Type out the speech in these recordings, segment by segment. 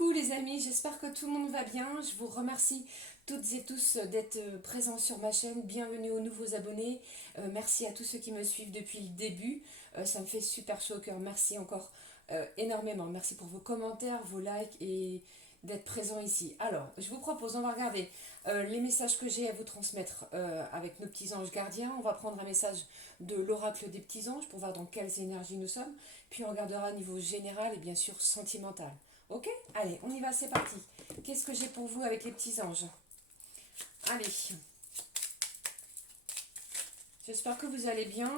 Coucou les amis, j'espère que tout le monde va bien. Je vous remercie toutes et tous d'être présents sur ma chaîne. Bienvenue aux nouveaux abonnés. Merci à tous ceux qui me suivent depuis le début. Ça me fait super chaud au cœur. Merci encore énormément. Merci pour vos commentaires, vos likes et d'être présents ici. Alors, je vous propose, on va regarder les messages que j'ai à vous transmettre avec nos petits anges gardiens. On va prendre un message de l'oracle des petits anges pour voir dans quelles énergies nous sommes. Puis on regardera à niveau général et bien sûr sentimental. Ok? Allez, on y va, c'est parti. Qu'est-ce que j'ai pour vous avec les petits anges? Allez. J'espère que vous allez bien.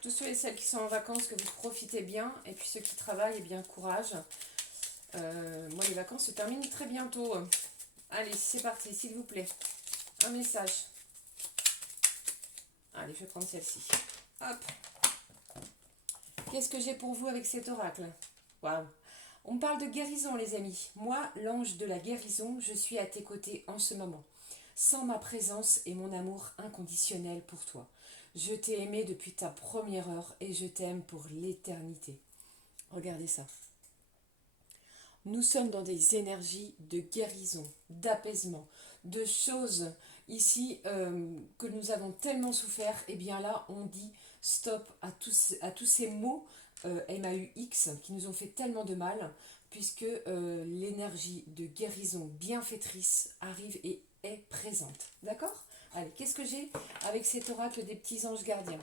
Tous ceux et celles qui sont en vacances, que vous profitez bien. Et puis ceux qui travaillent, eh bien, courage. Moi, les vacances se terminent très bientôt. Allez, c'est parti, s'il vous plaît. Un message. Allez, je vais prendre celle-ci. Hop. Qu'est-ce que j'ai pour vous avec cet oracle? Waouh. On parle de guérison, les amis. Moi, l'ange de la guérison, je suis à tes côtés en ce moment. Sans ma présence et mon amour inconditionnel pour toi. Je t'ai aimé depuis ta première heure et je t'aime pour l'éternité. Regardez ça. Nous sommes dans des énergies de guérison, d'apaisement, de choses ici que nous avons tellement souffert. Et bien là, on dit stop à tous ces mots MAUX qui nous ont fait tellement de mal, puisque l'énergie de guérison bienfaitrice arrive et est présente. D'accord? Allez, qu'est-ce que j'ai avec cet oracle des petits anges gardiens?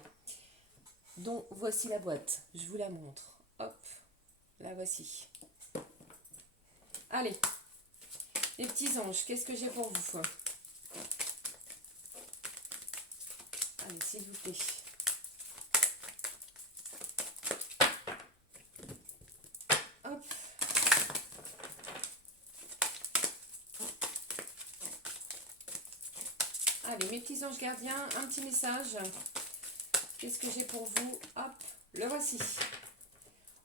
Donc, voici la boîte. Je vous la montre. Hop, la voici. Allez, les petits anges, qu'est-ce que j'ai pour vous? Allez, s'il vous plaît. Hop. Allez, mes petits anges gardiens, un petit message. Qu'est-ce que j'ai pour vous? Hop, le voici.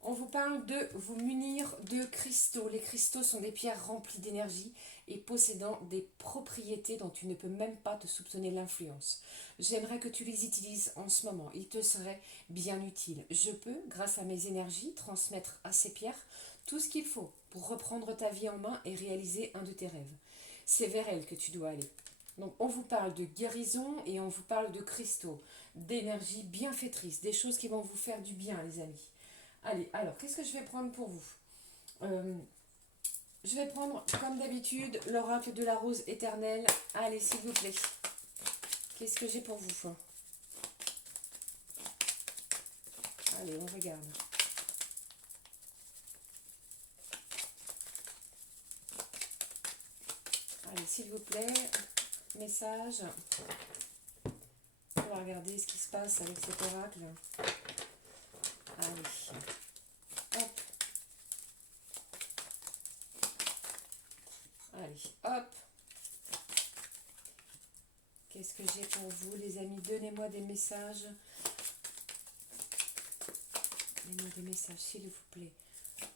On vous parle de vous munir de cristaux. Les cristaux sont des pierres remplies d'énergie et possédant des propriétés dont tu ne peux même pas te soupçonner l'influence. J'aimerais que tu les utilises en ce moment. Ils te seraient bien utiles. Je peux, grâce à mes énergies, transmettre à ces pierres tout ce qu'il faut pour reprendre ta vie en main et réaliser un de tes rêves. C'est vers elles que tu dois aller. Donc on vous parle de guérison et on vous parle de cristaux, d'énergie bienfaitrice, des choses qui vont vous faire du bien, les amis. Allez, alors, qu'est-ce que je vais prendre pour vous? Je vais prendre, comme d'habitude, l'oracle de la rose éternelle. Allez, s'il vous plaît. Qu'est-ce que j'ai pour vous? Allez, on regarde. Allez, s'il vous plaît, message. On va regarder ce qui se passe avec cet oracle. Allez. Hop. Allez, hop. Qu'est-ce que j'ai pour vous, les amis? Donnez-moi des messages. Donnez-moi des messages, s'il vous plaît.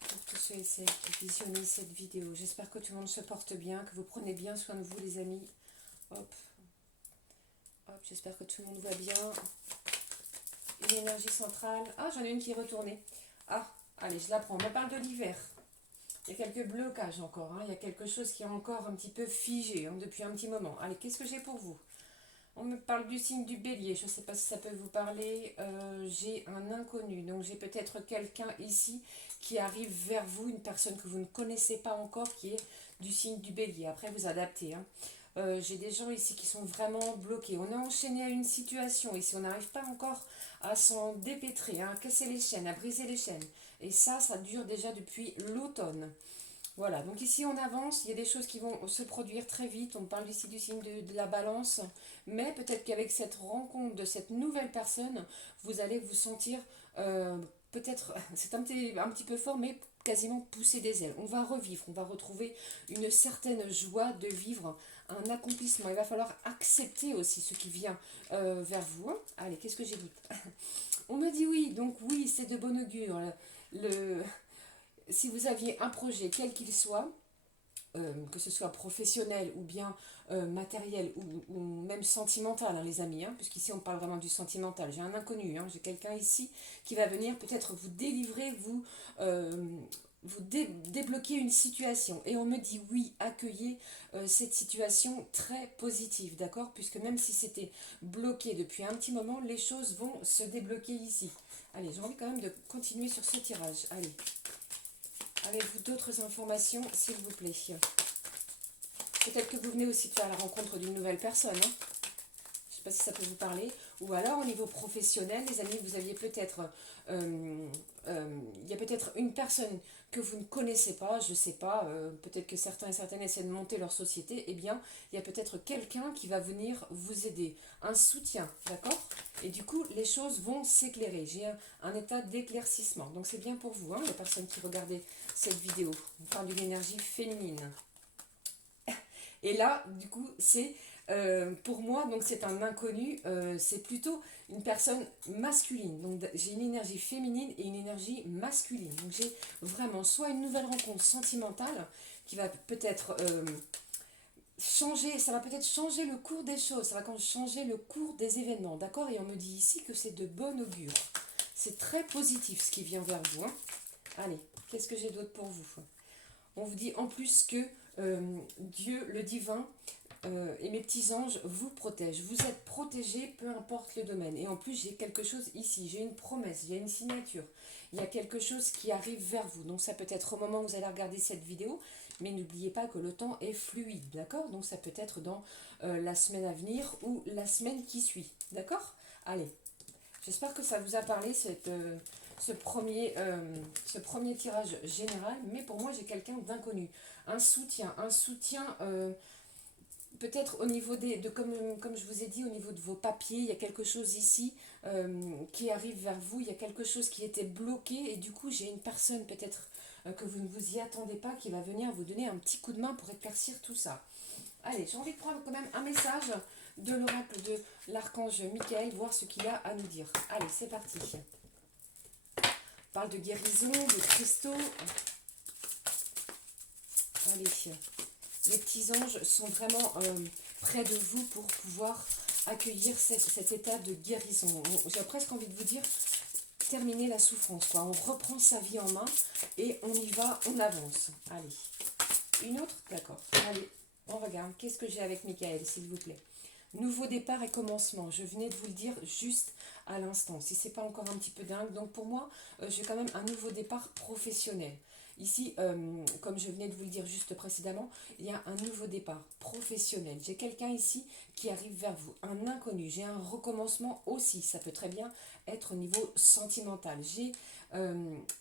Pour tous ceux et celles qui visionnent cette vidéo. J'espère que tout le monde se porte bien, que vous prenez bien soin de vous, les amis. Hop. Hop, j'espère que tout le monde va bien. Une énergie centrale. Ah, j'en ai une qui est retournée. Ah, allez, je la prends. On me parle de l'hiver. Il y a quelques blocages encore. Il y a quelque chose qui est encore un petit peu figé depuis un petit moment. Allez, qu'est-ce que j'ai pour vous? On me parle du signe du bélier. Je ne sais pas si ça peut vous parler. J'ai un inconnu. Donc, j'ai peut-être quelqu'un ici qui arrive vers vous, une personne que vous ne connaissez pas encore, qui est du signe du bélier. Après, vous adaptez. J'ai des gens ici qui sont vraiment bloqués. On est enchaîné à une situation ici. On n'arrive pas encore à s'en dépêtrer, à casser les chaînes, à briser les chaînes. Et ça dure déjà depuis l'automne. Voilà, donc ici on avance, il y a des choses qui vont se produire très vite, on parle ici du signe de la balance, mais peut-être qu'avec cette rencontre de cette nouvelle personne, vous allez vous sentir, peut-être, c'est un petit peu fort, mais quasiment pousser des ailes. On va revivre, on va retrouver une certaine joie de vivre, un accomplissement. Il va falloir accepter aussi ce qui vient vers vous. Allez, qu'est-ce que j'ai dit? On me dit oui, donc oui, c'est de bon augure. Si vous aviez un projet, quel qu'il soit, que ce soit professionnel ou bien matériel ou même sentimental, les amis, puisqu'ici on parle vraiment du sentimental. J'ai un inconnu, j'ai quelqu'un ici qui va venir peut-être vous délivrer, débloquez une situation. Et on me dit oui, accueillez cette situation très positive, d'accord? Puisque même si c'était bloqué depuis un petit moment, les choses vont se débloquer ici. Allez, j'ai envie quand même de continuer sur ce tirage. Allez, avez-vous d'autres informations, s'il vous plaît? Peut-être que vous venez aussi de faire la rencontre d'une nouvelle personne, hein. Je ne sais pas si ça peut vous parler. Ou alors, au niveau professionnel, les amis, vous aviez peut-être... il y a peut-être une personne que vous ne connaissez pas, je ne sais pas, peut-être que certains et certaines essaient de monter leur société. Eh bien, il y a peut-être quelqu'un qui va venir vous aider. Un soutien, d'accord? Et du coup, les choses vont s'éclairer. J'ai un état d'éclaircissement. Donc, c'est bien pour vous, hein, les personnes qui regardaient cette vidéo. On parle d'une énergie féminine. Et là, du coup, c'est pour moi, donc c'est un inconnu, c'est plutôt une personne masculine. Donc j'ai une énergie féminine et une énergie masculine. Donc j'ai vraiment soit une nouvelle rencontre sentimentale qui va peut-être changer, ça va peut-être changer le cours des choses, ça va quand changer le cours des événements, d'accord? Et on me dit ici que c'est de bon augure. C'est très positif ce qui vient vers vous, hein. Allez, qu'est-ce que j'ai d'autre pour vous? On vous dit en plus que Dieu, le divin, et mes petits anges vous protègent. Vous êtes protégés, peu importe le domaine. Et en plus, j'ai quelque chose ici. J'ai une promesse, il y a une signature. Il y a quelque chose qui arrive vers vous. Donc ça peut être au moment où vous allez regarder cette vidéo. Mais n'oubliez pas que le temps est fluide, d'accord? Donc ça peut être dans la semaine à venir ou la semaine qui suit, d'accord? Allez, j'espère que ça vous a parlé, ce premier tirage général. Mais pour moi, j'ai quelqu'un d'inconnu. Un soutien peut-être au niveau comme je vous ai dit, au niveau de vos papiers, il y a quelque chose ici qui arrive vers vous, il y a quelque chose qui était bloqué et du coup j'ai une personne peut-être que vous ne vous y attendez pas qui va venir vous donner un petit coup de main pour éclaircir tout ça. Allez, j'ai envie de prendre quand même un message de l'oracle de l'archange Michael, voir ce qu'il a à nous dire. Allez, c'est parti. On parle de guérison, de cristaux. Allez, les petits anges sont vraiment près de vous pour pouvoir accueillir cet état de guérison. J'ai presque envie de vous dire, terminer la souffrance, quoi. On reprend sa vie en main et on y va, on avance. Allez. Une autre? D'accord. Allez, on regarde. Qu'est-ce que j'ai avec Michael, s'il vous plaît? Nouveau départ et commencement. Je venais de vous le dire juste à l'instant. Si c'est pas encore un petit peu dingue. Donc pour moi, j'ai quand même un nouveau départ professionnel. Ici, comme je venais de vous le dire juste précédemment, il y a un nouveau départ professionnel. J'ai quelqu'un ici qui arrive vers vous, un inconnu. J'ai un recommencement aussi. Ça peut très bien être au niveau sentimental.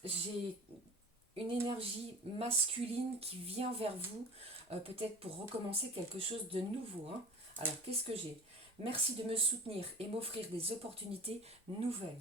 J'ai une énergie masculine qui vient vers vous, peut-être pour recommencer quelque chose de nouveau, hein. Alors, qu'est-ce que j'ai? Merci de me soutenir et m'offrir des opportunités nouvelles.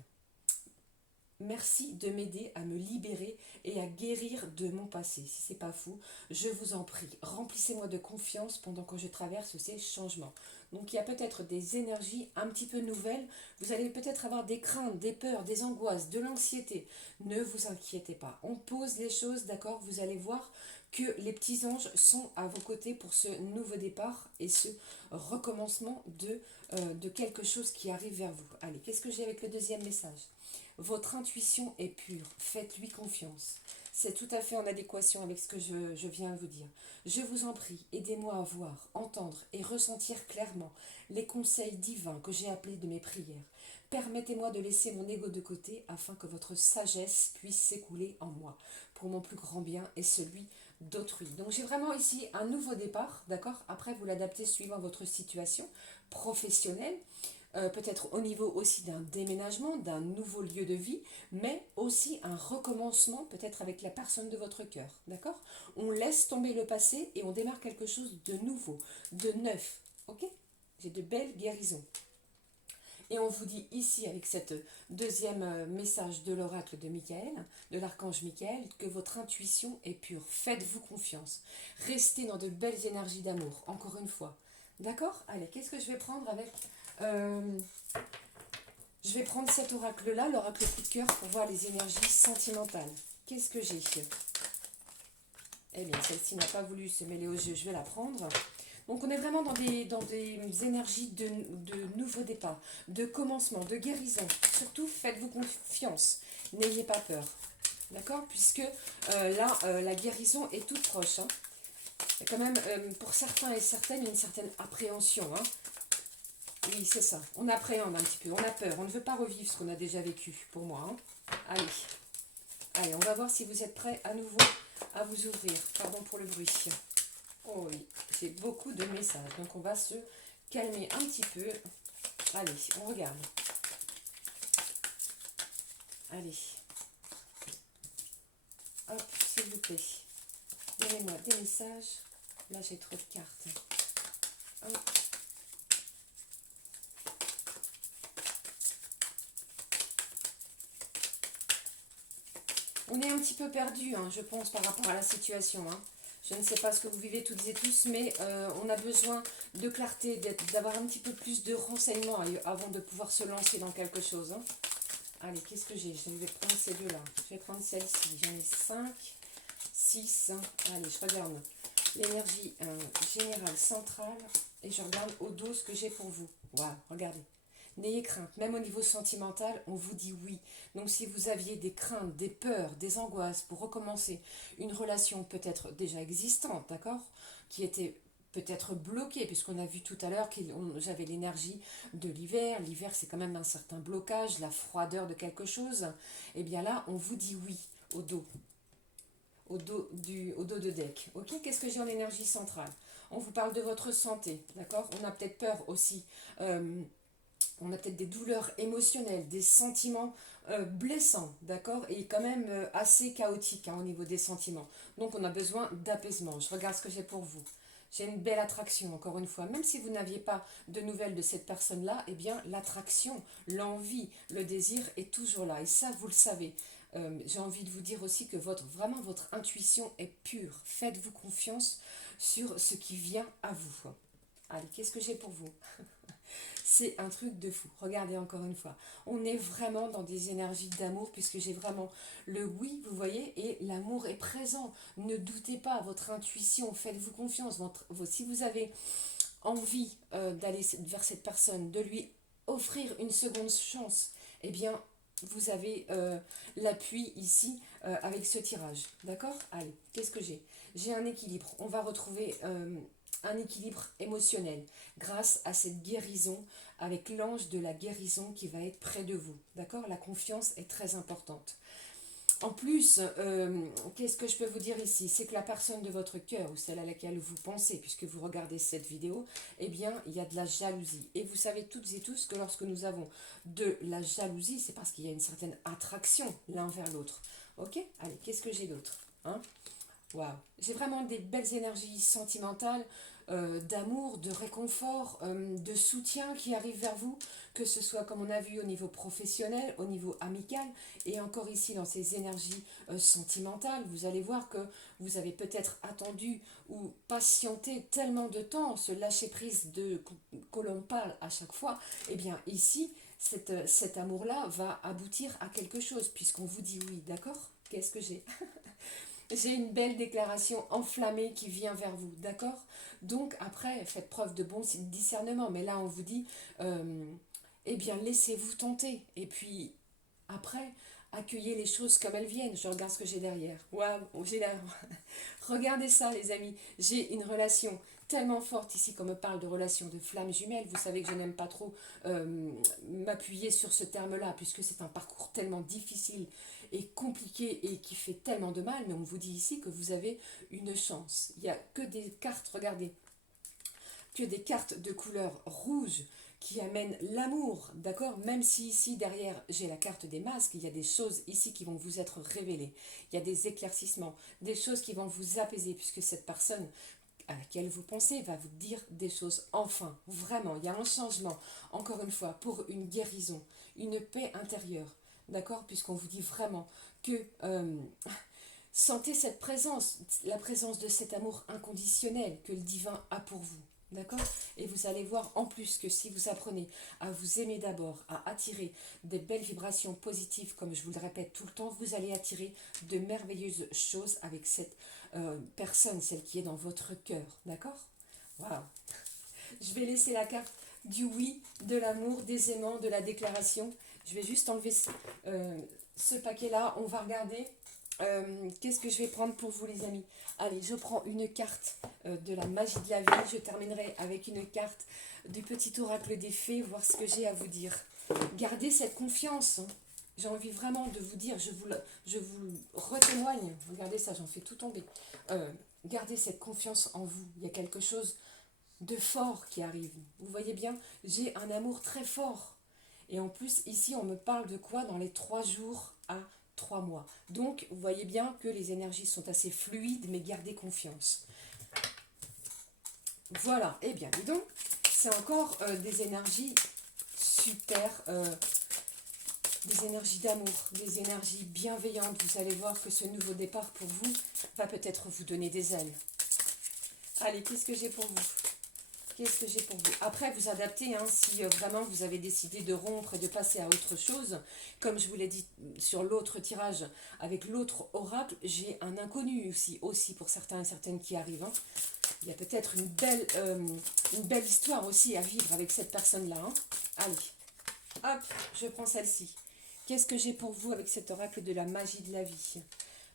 Merci de m'aider à me libérer et à guérir de mon passé. Si c'est pas fou, je vous en prie, remplissez-moi de confiance pendant que je traverse ces changements. Donc il y a peut-être des énergies un petit peu nouvelles. Vous allez peut-être avoir des craintes, des peurs, des angoisses, de l'anxiété. Ne vous inquiétez pas. On pose les choses, d'accord? Vous allez voir que les petits anges sont à vos côtés pour ce nouveau départ et ce recommencement de quelque chose qui arrive vers vous. Allez, qu'est-ce que j'ai avec le deuxième message? Votre intuition est pure, faites-lui confiance. C'est tout à fait en adéquation avec ce que je viens de vous dire. Je vous en prie, aidez-moi à voir, entendre et ressentir clairement les conseils divins que j'ai appelés de mes prières. Permettez-moi de laisser mon ego de côté afin que votre sagesse puisse s'écouler en moi, pour mon plus grand bien et celui d'autrui. Donc j'ai vraiment ici un nouveau départ, d'accord? Après, vous l'adaptez suivant votre situation professionnelle. Peut-être au niveau aussi d'un déménagement, d'un nouveau lieu de vie, mais aussi un recommencement peut-être avec la personne de votre cœur, d'accord? On laisse tomber le passé et on démarre quelque chose de nouveau, de neuf, ok? J'ai de belles guérisons. Et on vous dit ici, avec cette deuxième message de l'oracle de Michael, de l'archange Michael, que votre intuition est pure. Faites-vous confiance. Restez dans de belles énergies d'amour, encore une fois. D'accord? Allez, qu'est-ce que je vais prendre avec... je vais prendre cet oracle-là, l'oracle coup de cœur, pour voir les énergies sentimentales. Qu'est-ce que j'ai? Eh bien, celle-ci n'a pas voulu se mêler au jeu, je vais la prendre. Donc, on est vraiment dans des énergies de nouveau départ, de commencement, de guérison. Surtout, faites-vous confiance. N'ayez pas peur. d'accord? Puisque là, la guérison est toute proche, hein. Il y a quand même, pour certains et certaines, une certaine appréhension, hein. Oui, c'est ça. On appréhende un petit peu, on a peur, on ne veut pas revivre ce qu'on a déjà vécu, pour moi, hein. Allez, allez, on va voir si vous êtes prêts à nouveau à vous ouvrir. Pardon pour le bruit. Oh oui, j'ai beaucoup de messages, donc on va se calmer un petit peu. Allez, on regarde. Allez. Hop, s'il vous plaît. Donnez-moi des messages. Là, j'ai trop de cartes. Hop. On est un petit peu perdu, hein, je pense, par rapport à la situation, hein. Je ne sais pas ce que vous vivez toutes et tous, mais on a besoin de clarté, d'avoir un petit peu plus de renseignements avant de pouvoir se lancer dans quelque chose, hein. Allez, qu'est-ce que j'ai? Je vais prendre ces deux-là. Je vais prendre celle-ci. J'en ai 5, 6. Allez, je regarde l'énergie générale centrale et je regarde au dos ce que j'ai pour vous. Waouh, regardez. N'ayez crainte, même au niveau sentimental, on vous dit oui. Donc si vous aviez des craintes, des peurs, des angoisses pour recommencer une relation peut-être déjà existante, d'accord, qui était peut-être bloquée, puisqu'on a vu tout à l'heure que j'avais l'énergie de l'hiver. L'hiver, c'est quand même un certain blocage, la froideur de quelque chose. Et bien là, on vous dit oui au dos, au dos de deck. Ok, qu'est-ce que j'ai en énergie centrale? On vous parle de votre santé, d'accord? On a peut-être peur aussi. On a peut-être des douleurs émotionnelles, des sentiments blessants, d'accord? Et quand même assez chaotiques, hein, au niveau des sentiments. Donc on a besoin d'apaisement. Je regarde ce que j'ai pour vous. J'ai une belle attraction, encore une fois. Même si vous n'aviez pas de nouvelles de cette personne-là, eh bien l'attraction, l'envie, le désir est toujours là. Et ça, vous le savez. J'ai envie de vous dire aussi que vraiment votre intuition est pure. Faites-vous confiance sur ce qui vient à vous. Allez, qu'est-ce que j'ai pour vous? C'est un truc de fou. Regardez encore une fois. On est vraiment dans des énergies d'amour puisque j'ai vraiment le oui, vous voyez, et l'amour est présent. Ne doutez pas, votre intuition, faites-vous confiance. Si vous avez envie d'aller vers cette personne, de lui offrir une seconde chance, eh bien, vous avez l'appui ici avec ce tirage. D'accord? Allez, qu'est-ce que j'ai? J'ai un équilibre. On va retrouver un équilibre émotionnel grâce à cette guérison avec l'ange de la guérison qui va être près de vous. D'accord? La confiance est très importante. En plus, qu'est-ce que je peux vous dire ici? C'est que la personne de votre cœur ou celle à laquelle vous pensez, puisque vous regardez cette vidéo, eh bien, il y a de la jalousie. Et vous savez toutes et tous que lorsque nous avons de la jalousie, c'est parce qu'il y a une certaine attraction l'un vers l'autre. Ok? Allez, qu'est-ce que j'ai d'autre? Hein? Waouh, j'ai vraiment des belles énergies sentimentales, d'amour, de réconfort, de soutien qui arrivent vers vous, que ce soit comme on a vu au niveau professionnel, au niveau amical, et encore ici dans ces énergies sentimentales, vous allez voir que vous avez peut-être attendu ou patienté tellement de temps, ce lâcher-prise que l'on parle à chaque fois, et bien ici, cet amour-là va aboutir à quelque chose, puisqu'on vous dit oui, d'accord? Qu'est-ce que j'ai? J'ai une belle déclaration enflammée qui vient vers vous, d'accord? Donc après, faites preuve de bon discernement, mais là on vous dit, eh bien laissez-vous tenter. Et puis après, accueillez les choses comme elles viennent. Je regarde ce que j'ai derrière. Waouh, j'ai la... Regardez ça les amis, j'ai une relation tellement forte ici qu'on me parle de relation de flamme jumelle. Vous savez que je n'aime pas trop m'appuyer sur ce terme-là puisque c'est un parcours tellement difficile et compliqué et qui fait tellement de mal. Mais on vous dit ici que vous avez une chance. Il n'y a que des cartes, regardez, que des cartes de couleur rouge qui amènent l'amour, d'accord? Même si ici derrière j'ai la carte des masques, il y a des choses ici qui vont vous être révélées. Il y a des éclaircissements, des choses qui vont vous apaiser puisque cette personne à laquelle vous pensez va vous dire des choses. Enfin, vraiment, il y a un changement, encore une fois, pour une guérison, une paix intérieure, d'accord? Puisqu'on vous dit vraiment que sentez cette présence, la présence de cet amour inconditionnel que le divin a pour vous. D'accord? Et vous allez voir en plus que si vous apprenez à vous aimer d'abord, à attirer des belles vibrations positives, comme je vous le répète tout le temps, vous allez attirer de merveilleuses choses avec cette personne, celle qui est dans votre cœur. D'accord? Waouh! Je vais laisser la carte du oui, de l'amour, des aimants, de la déclaration. Je vais juste enlever ce paquet-là. On va regarder Qu'est-ce que je vais prendre pour vous les amis? Allez, je prends une carte de la magie de la vie. Je terminerai avec une carte du petit oracle des fées, voir ce que j'ai à vous dire. Gardez cette confiance. Hein. J'ai envie vraiment de vous dire, je vous le retémoigne. Regardez ça, j'en fais tout tomber. Gardez cette confiance en vous. Il y a quelque chose de fort qui arrive. Vous voyez bien, j'ai un amour très fort. Et en plus, ici, on me parle de quoi dans les 3 jours à 3 mois. Donc, vous voyez bien que les énergies sont assez fluides, mais gardez confiance. Voilà, et bien, dis donc, c'est encore des énergies super, des énergies d'amour, des énergies bienveillantes. Vous allez voir que ce nouveau départ pour vous va peut-être vous donner des ailes. Allez, qu'est-ce que j'ai pour vous? Qu'est-ce que j'ai pour vous? Après, vous adaptez, hein, si vraiment vous avez décidé de rompre et de passer à autre chose. Comme je vous l'ai dit sur l'autre tirage, avec l'autre oracle, j'ai un inconnu aussi pour certains et certaines qui arrivent. Hein. Il y a peut-être une belle histoire aussi à vivre avec cette personne-là. Hein. Allez, hop, je prends celle-ci. Qu'est-ce que j'ai pour vous avec cet oracle de la magie de la vie?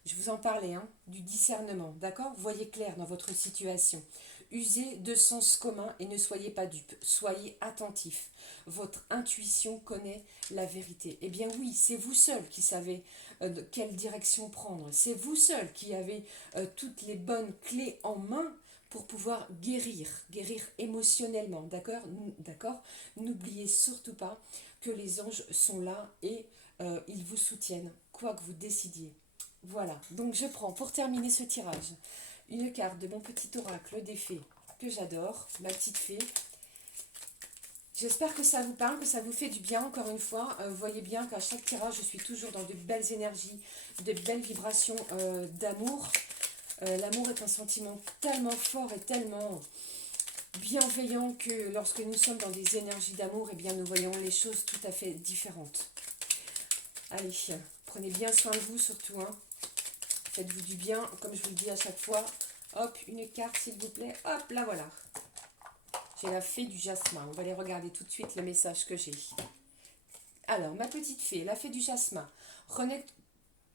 Je vous en parlais, hein, du discernement, d'accord? Voyez clair dans votre situation. Usez de sens commun et ne soyez pas dupes. Soyez attentifs. Votre intuition connaît la vérité. Eh bien oui, c'est vous seul qui savez quelle direction prendre. C'est vous seul qui avez toutes les bonnes clés en main pour pouvoir guérir émotionnellement, d'accord? D'accord? N'oubliez surtout pas que les anges sont là et ils vous soutiennent, quoi que vous décidiez. Voilà, donc je prends pour terminer ce tirage une carte de mon petit oracle des fées que j'adore, ma petite fée. J'espère que ça vous parle, que ça vous fait du bien encore une fois. Voyez bien qu'à chaque tirage, je suis toujours dans de belles énergies, de belles vibrations d'amour. L'amour est un sentiment tellement fort et tellement bienveillant que lorsque nous sommes dans des énergies d'amour, eh bien nous voyons les choses tout à fait différentes. Allez, prenez bien soin de vous surtout, hein. Faites-vous du bien, comme je vous le dis à chaque fois. Hop, une carte s'il vous plaît. Hop, là voilà. J'ai la fée du jasmin. On va aller regarder tout de suite le message que j'ai. Alors, ma petite fée, la fée du jasmin.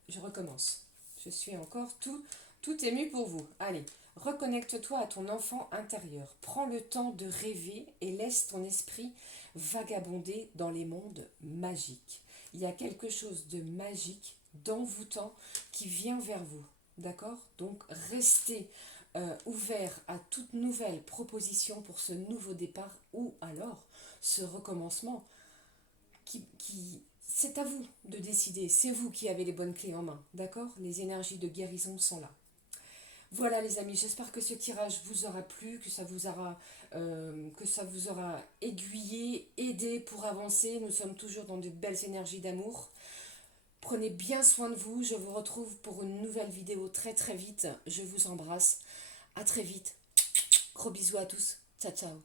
Je recommence. Je suis encore tout émue pour vous. Allez, reconnecte-toi à ton enfant intérieur. Prends le temps de rêver et laisse ton esprit vagabonder dans les mondes magiques. Il y a quelque chose de magique, d'envoûtant qui vient vers vous. D'accord? Donc, restez ouvert à toute nouvelle proposition pour ce nouveau départ ou alors ce recommencement c'est à vous de décider, c'est vous qui avez les bonnes clés en main, d'accord? Les énergies de guérison sont là. Voilà les amis, j'espère que ce tirage vous aura plu, que ça vous aura aiguillé, aidé pour avancer. Nous sommes toujours dans de belles énergies d'amour. Prenez bien soin de vous, je vous retrouve pour une nouvelle vidéo très très vite. Je vous embrasse, à très vite. Gros bisous à tous, ciao ciao.